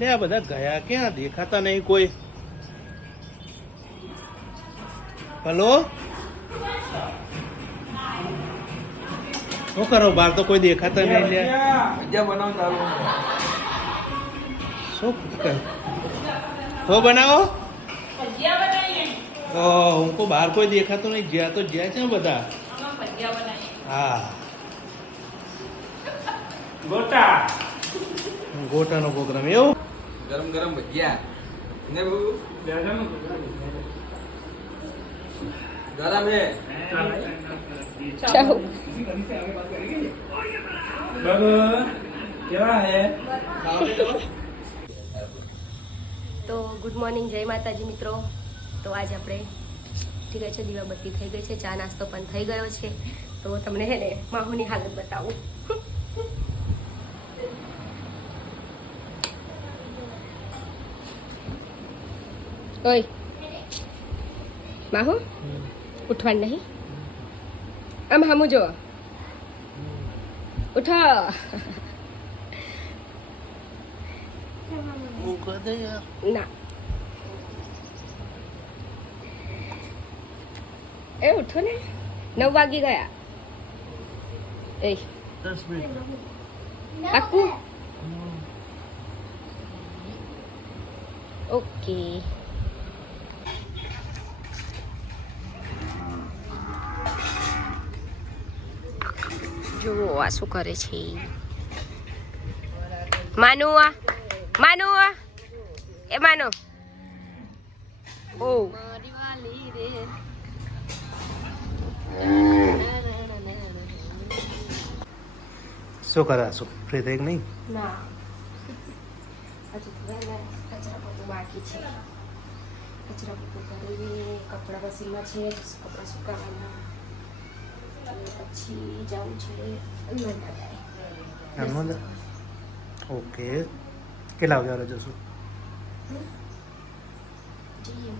લે આ બધા ગયા ક્યાં? દેખાતા નહીં કોઈ. હલો? શું કરો? બહાર તો કોઈ દેખાતા નહીં લે શું હો બનાવો. ઓહ હું કો બહાર કોઈ દેખાતું નહીં. જ્યાં તો જ્યાં છે ને બધા. હા. ગોટા. ગોટાનો પ્રોગ્રામ. એવું? ગરમ ગરમ ભજીયા ને બહુ? ગરમ હે કેવા હે? તો ગુડ મોર્નિંગ જય માતાજી મિત્રો. તો આજ આપણે ઠીક છે દીવાબત્તી થઈ ગઈ છે ચા નાસ્તો પણ થઈ ગયો છે. તો તમને હે ને માહુની હાલત બતાવું. ઓય માહુ ઉઠવાનું નહીં આમ હામું જો ઉઠો ના એ ઉઠો ને નવ વાગી ગયા એ દસ મિનિટ પાક્કું ઓકે જુઓ આ શું કરે છે માનુઆ આ માનુ આ. એ માનો. ઓ. શું કરે શું? ફ્રી થઈ નહીં? ના. હજુ કચરા પોતું બાકી છે. કચરા પોતું કરી કપડાં મશીનમાં છે કપડાં સુકાવાના. પછી જવું છે. નંદાદાય ઓકે. કેટલા વાગે જશું? જઈએ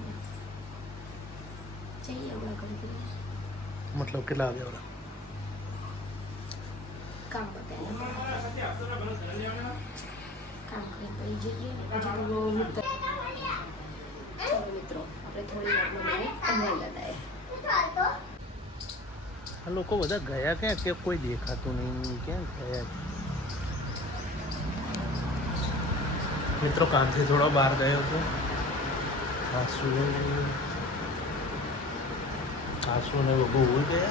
જઈએ હમણાં કંપની મતલબ કેટલા વાગે વાળા કામ કામ મિત્ર આપણે થોડી મળીએ. નંદાદાય આ લોકો બધા ગયા ક્યાં? કે કોઈ દેખાતું નહીં ક્યાં ગયા મિત્રો કામથી થોડો બહાર ગયો હતો. આસુ આસુ ને બહુ હોય ગયા.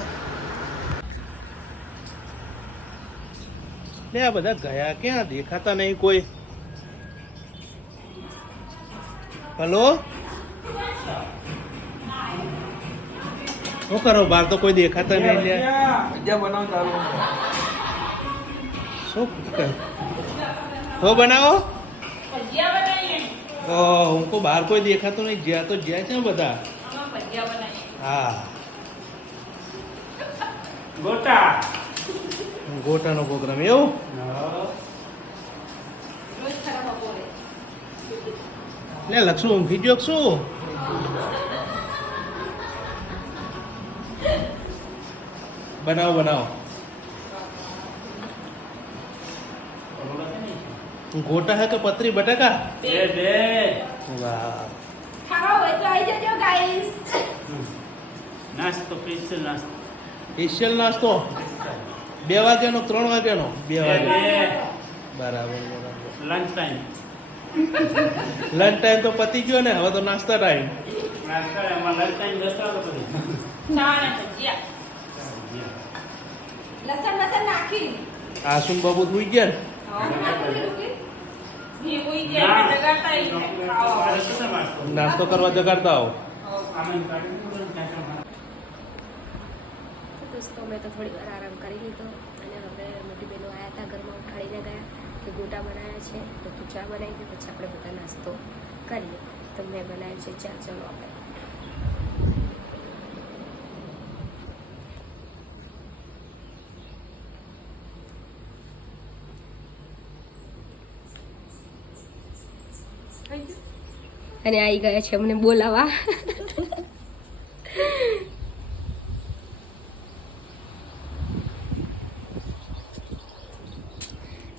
ને આ બધા ગયા ક્યાં? દેખાતા નહીં કોઈ. હલો? શું કરો? બહાર તો કોઈ દેખાતા નહીં લે બનાવ ચાલુ શું હો બનાવો. ઓહ હું કો બહાર કોઈ દેખાતો નહીં. જ્યાં તો જ્યાં છે ને બધા. હા. ગોટા. ગોટાનો પ્રોગ્રામ એવું? લે લક્ષ્મણ ઊંઘી ગયો શું? બનાવો બનાવો. ગોટા હે કે પતરી બટાકા? બે બે. વાહ. ખાવા હોય તો આવી જજો ગાઈસ નાસ્તો સ્પેશિયલ નાસ્તો. સ્પેશિયલ નાસ્તો? બે વાગ્યાનો ત્રણ વાગ્યાનો? બે વાગ્યા. બરાબર બરાબર. લંચ ટાઈમ લંચ ટાઈમ તો પતી ગયો ને હવે તો નાસ્તા ટાઈમ નાસ્તા ટાઈમ લંચ ટાઈમ દસ વાગે પછી લસણ મસણ શું બાબુ સુઈ ગયા ને. નાસ્તો કરવા જગાડતા આવો. તો દોસ્તો મેં તો થોડી વાર આરામ કરી લીધો અને હવે મોટી બહેનો આવ્યા હતા ઘરમાં ઉઠાડીને ગયા કે ગોટા બનાવ્યા છે. તો તું ચા બનાવી દે પછી આપણે બધા નાસ્તો કરીએ. તો મેં બનાવ્યું છે ચા. ચલો આપણે અને આવી ગયા છે અમને બોલાવા.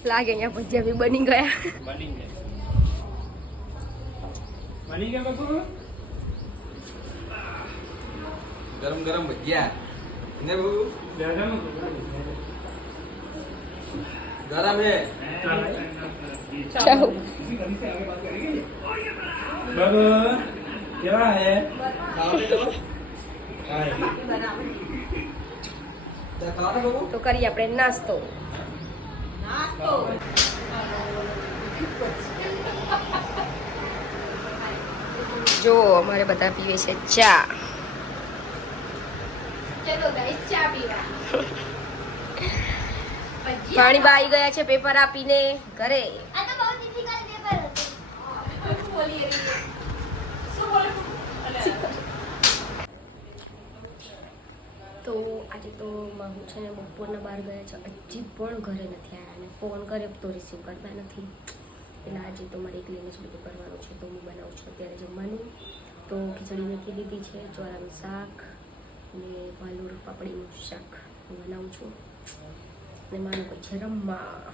લાગે અહીંયા ભજીયા બી બની ગયા. બની ગયા. ગરમ ગરમ ભજીયા. ને બહુ? ગરમ હે ચાલો. હે તો કરીએ આપણે નાસ્તો. જો, અમારે બધા પીવે છે ચા. પાણી બાઈ ગયા છે પેપર આપીને ઘરે. તો આજે તો મારું છે ને બપોરના બહાર ગયા છે. હજી પણ ઘરે નથી આવ્યા અને ફોન કરે તો રિસીવ કરતા નથી. એટલે આજે તો મારે એકલીને જ બધું કરવાનું છે. તો હું બનાવું છું અત્યારે જમવાનું. તો ખીચડી મૂકી દીધી છે ચોરાનું શાક અને ભાલુર પાપડીનું શાક હું બનાવું છું. અને મારું પછી રમવા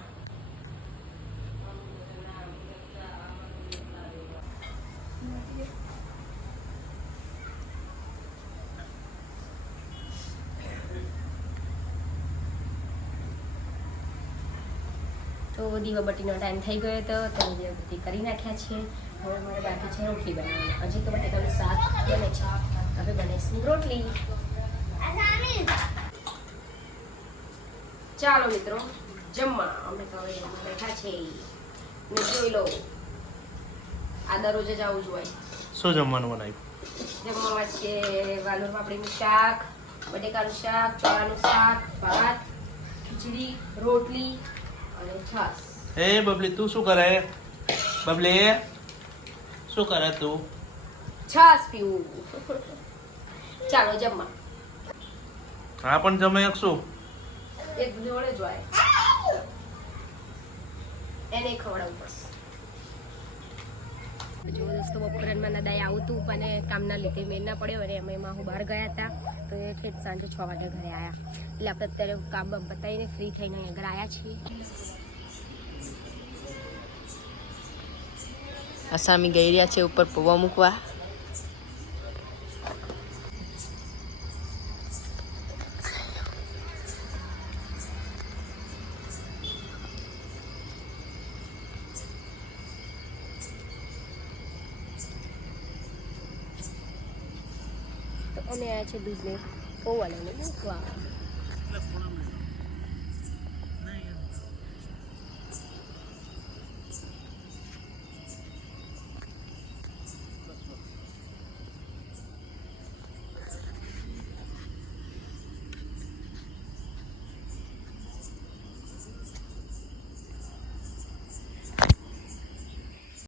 તો દીવાબત્તીનો ટાઈમ થઈ ગયો હતો તો દીવાબત્તી કરી નાખ્યા છે હવે મારે બાકી છે રોટલી બનાવવાની. હજી તો બટેકાનું શાક બને છે. હવે બનાવીશું રોટલી. ચાલો મિત્રો જમવા. અમે તો હવે જમવા બેઠા છે ને જોઈ લો આ દરરોજ જ આવું જ હોય. શું જમવાનું બનાવ્યું? જમવામાં છે વાલોર પાપડીનું શાક બટેકાનું શાક ચોળાનું શાક ભાત ખીચડી રોટલી અને હે બબલી તું શું કરે? બબલી શું કરે તું? છાશ પીવું. ચાલો જમવા. હા પણ જમે શું? એક જોડે જ હોય. એને ખવડાવવું પડશે જો દોસ્તો બપોરમાં નદાઈ આવું હતું પણ કામના લીધે મેળ ના પડ્યો અને એમાં હું બહાર ગયા હતા. તો એ ઠેઠ સાંજે છ વાગે ઘરે આવ્યા એટલે આપણે અત્યારે કામ બામ પતાવીને ફ્રી થઈને ઘરે આવ્યા છીએ. અસામી ગઈ રહ્યા છે ઉપર પૌવા મૂકવા. તો આ છે દૂધને પૌવા લઈને